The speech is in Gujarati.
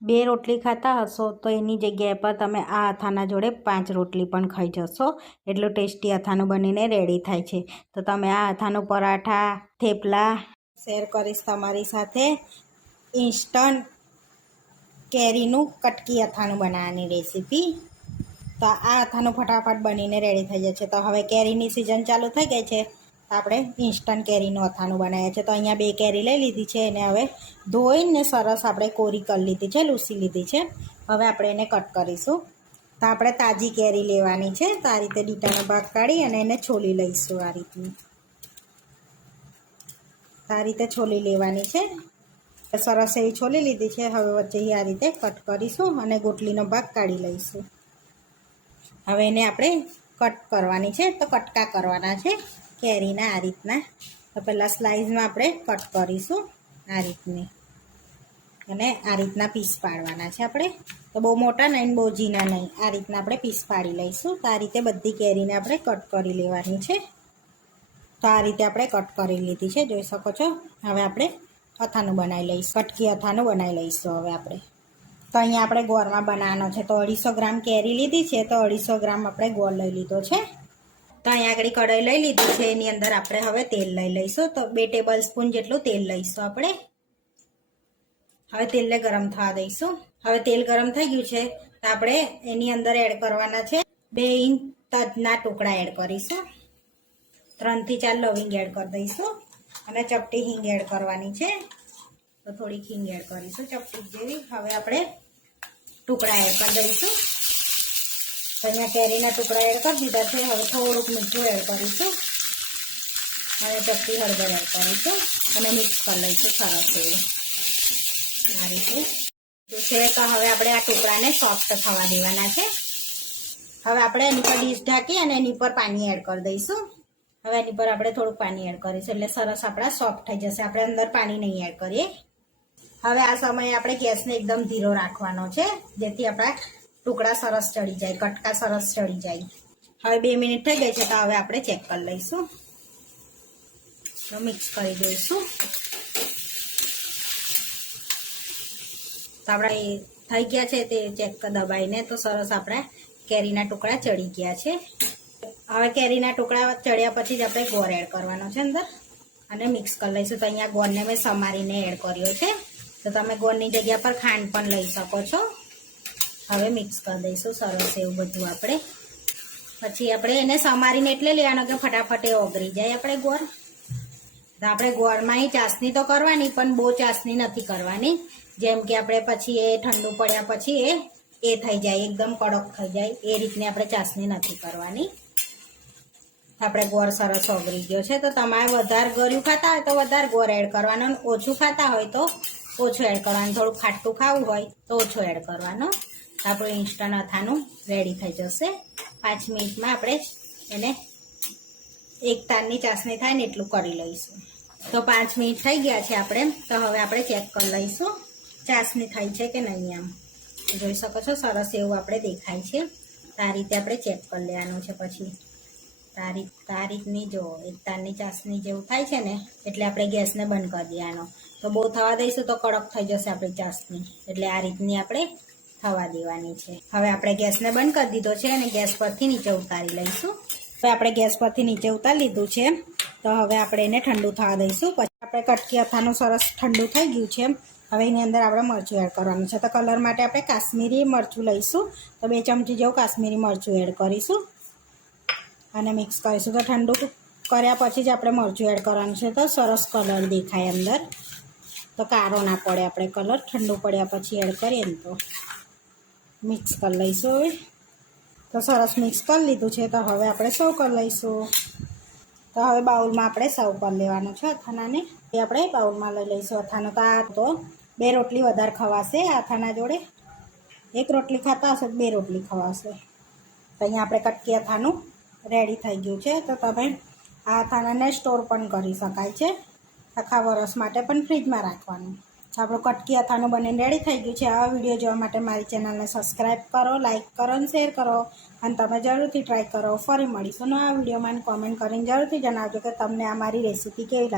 2 રોટલી ખાતા હશો તો એની જગ્યાએ પર તમે આ અથાના જોડે 5 રોટલી પણ ખાઈ જશો. એટલું ટેસ્ટી અથાનું બનીને રેડી થાય છે. તો તમે આ અથાનું પરાઠા, થેપલા શેર કરીશ તમારી સાથે. ઇન્સ્ટન્ટ કેરીનું કટકી અથાનું બનાવવાની રેસીપી. તો આ અથાનું ફટાફટ બનીને રેડી થઈ જાય છે. તો હવે કેરીની સિઝન ચાલુ થઈ ગઈ છે, તો આપણે ઇન્સ્ટન્ટ કેરીનું અથાનું બનાવીએ છીએ. તો અહીંયા 2 કેરી લઈ લીધી છે, એને હવે ધોઈને સરસ આપણે કોરી કરી લીધી છે, લૂસી લીધી છે. હવે આપણે એને કટ કરીશું. તો આપણે તાજી કેરી લેવાની છે. તો આ રીતે ડીટાનો ભાગ કાઢી અને એને છોલી લઈશું. આ રીતની આ રીતે છોલી લેવાની છે. સરસ એવી છોલી લીધી છે. હવે વચ્ચે આ રીતે કટ કરીશું અને ગોટલીનો ભાગ કાઢી લઈશું. હવે એને આપણે કટ કરવાની છે. તો કટકા કરવાના છે કેરીના આ રીતના. તો પહેલાં સ્લાઇસમાં આપણે કટ કરીશું આ રીતની, અને આ રીતના પીસ પાડવાના છે આપણે. તો બહુ મોટા નહીં, બહુ ઝીણા નહીં, આ રીતના આપણે પીસ પાડી લઈશું. તો આ રીતે બધી કેરીને આપણે કટ કરી લેવાની છે. તો આ રીતે આપણે કટ કરી લીધી છે, જોઈ શકો છો. હવે આપણે અથાનું બનાવી લઈશું, કટકી અથાનું બનાવી લઈશું હવે આપણે. તો અહીંયા આપણે ગોળમાં બનાવવાનો છે. તો 250 ગ્રામ કેરી લીધી છે, તો 250 ગ્રામ આપણે ગોળ લઈ લીધો છે. તો અહીંયા આગળ કઢાઈ લઈ લીધી છે, એની અંદર આપણે હવે તેલ લઈ લઈશું. તો 2 ટેબલ સ્પૂન જેટલું તેલ લઈશું આપણે. હવે તેલને ગરમ થવા દઈશું. હવે તેલ ગરમ થઈ ગયું છે, તો આપણે એની અંદર એડ કરવાના છે 2 ઇંચ તજના ટુકડા એડ કરીશું. 3 થી 4 લવિંગ એડ કરી દઈશું, અને ચપટી હિંગ એડ કરવાની છે. તો થોડીક હિંગ એડ કરીશું, ચપટી જેવી. હવે આપણે ટુકડા એડ કરી દઈશું. તો અહીંયા કેરીના ટુકડા એડ કરી દીધા છે. હવે થોડુંક મીઠું એડ કરીશું, અને ચપટી હળદર એડ કરીશું, અને મિક્સ કરી લઈશું સરસ એવું આ રીતે છે. તો હવે આપણે આ ટુકડાને સોફ્ટ થવા દેવાના છે. હવે આપણે એની પર ડીશ ઢાંકી અને એની પર પાણી એડ કરી દઈશું. હવે એની પર આપણે થોડુંક પાણી એડ કરીશું, એટલે સરસ આપણા સોફ્ટ થઈ જશે. આપણે અંદર પાણી નહીં એડ કરીએ. હવે આ સમયે આપણે ગેસને એકદમ ધીરો રાખવાનો છે, જેથી આપણા ટુકડા સરસ ચડી જાય, કટકા સરસ ચડી જાય. હવે 2 મિનિટ થઈ ગઈ છે, તો હવે આપણે ચેક કરી લઈશું. તો મિક્સ કરી દઈશું. તો આપણે થઈ ગયા છે તે ચેક દબાઈને. તો સરસ આપણા કેરીના ટુકડા ચડી ગયા છે. હવે કેરીના ટુકડા ચડ્યા પછી જ આપણે ગોળ એડ કરવાનો છે અંદર, અને મિક્સ કરી લઈશું. તો અહીંયા ગોળને મેં સમારીને એડ કર્યો છે. તો તમે ગોળની જગ્યા પર ખાંડ પણ લઈ શકો છો. હવે મિક્સ કરી દઈશું સરસ એવું બધું આપણે. પછી આપણે એને સમારીને એટલે લેવાનો કે ફટાફટ એ ઓગળી જાય આપણે ગોળ. તો આપણે ગોળમાં ચાસણી તો કરવાની, પણ બહુ ચાસણી નથી કરવાની. જેમ કે આપણે પછી એ ઠંડુ પડ્યા પછી એ થઈ જાય, એકદમ કડક થઈ જાય, એ રીતની આપણે ચાસણી નથી કરવાની. આપણે ગોળ સરસ ઓગળી ગયો છે. તો તમારે વધારે ગળ્યું ખાતા હોય તો વધારે ગોળ એડ કરવાનો, ઓછું ખાતા હોય તો ઓછું એડ કરવાનું. થોડું ખાટું ખાવું હોય તો ઓછું એડ કરવાનું. આપણું ઇન્સ્ટન્ટ અથાનું રેડી થઈ જશે. 5 મિનિટમાં આપણે એને એક તારની ચાસણી થાય ને એટલું કરી લઈશું. તો 5 મિનિટ થઈ ગયા છે આપણે. તો હવે આપણે ચેક કરી લઈશું ચાસણી થઈ છે કે નહીં. આમ જોઈ શકો છો સરસ એવું આપણે દેખાય છે. આ રીતે આપણે ચેક કરી લેવાનું છે. પછી આ રીતની જો એક તારની ચાસણી જેવું થાય છે ને, એટલે આપણે ગેસને બંધ કરી દેવાનો. તો બહુ થવા દઈશું તો કડક થઈ જશે આપણી ચાસણી, એટલે આ રીતની આપણે થવા દેવાની છે. હવે આપણે ગેસને બંધ કરી દીધો છે, અને ગેસ પરથી નીચે ઉતારી લઈશું. તો આપણે ગેસ પરથી નીચે ઉતારી લીધું છે. તો હવે આપણે એને ઠંડુ થવા દઈશું. પછી આપણે કટકી અથાનું સરસ ઠંડુ થઈ ગયું છે. હવે એની અંદર આપણે મરચું એડ કરવાનું છે. તો કલર માટે આપણે કાશ્મીરી મરચું લઈશું. તો 2 ચમચી જેવું કાશ્મીરી મરચું એડ કરીશું, અને મિક્સ કરીશું. તો ઠંડુ કર્યા પછી જ આપણે મરચું એડ કરવાનું છે. તો સરસ કલર દેખાય અંદર, તો કાળો ના પડે આપણે કલર. ઠંડુ પડ્યા પછી એડ કરીએ ને તો મિક્સ કરી લઈશું. હવે તો સરસ મિક્સ કરી લીધું છે. તો હવે આપણે સર્વ કરી લઈશું. તો હવે બાઉલમાં આપણે સર્વ કરી લેવાનું છે અથાનાને. એ આપણે બાઉલમાં લઈ લઈશું અથાનો. તો આ તો 2 રોટલી વધારે ખવાશે અથાના જોડે. 1 રોટલી ખાતા હશે 2 રોટલી ખવાશે. તો અહીંયા આપણે કટકી અથાનું રેડી થઈ ગયું છે. તો તમે આ અથાનાને સ્ટોર પણ કરી શકાય છે, આખા વરસ માટે પણ ફ્રીજમાં રાખવાનું. આપણું કટકી અથાનું બનીને રેડી થઈ ગયું છે. આવા વિડીયો જોવા માટે મારી ચેનલને સબસ્ક્રાઈબ કરો, લાઇક કરો અને શેર કરો, અને તમે જરૂરથી ટ્રાય કરો. ફરી મળીશું આ વિડીયોમાં. કોમેન્ટ કરીને જરૂરથી જણાવજો કે તમને આ મારી રેસીપી કેવી લાગી.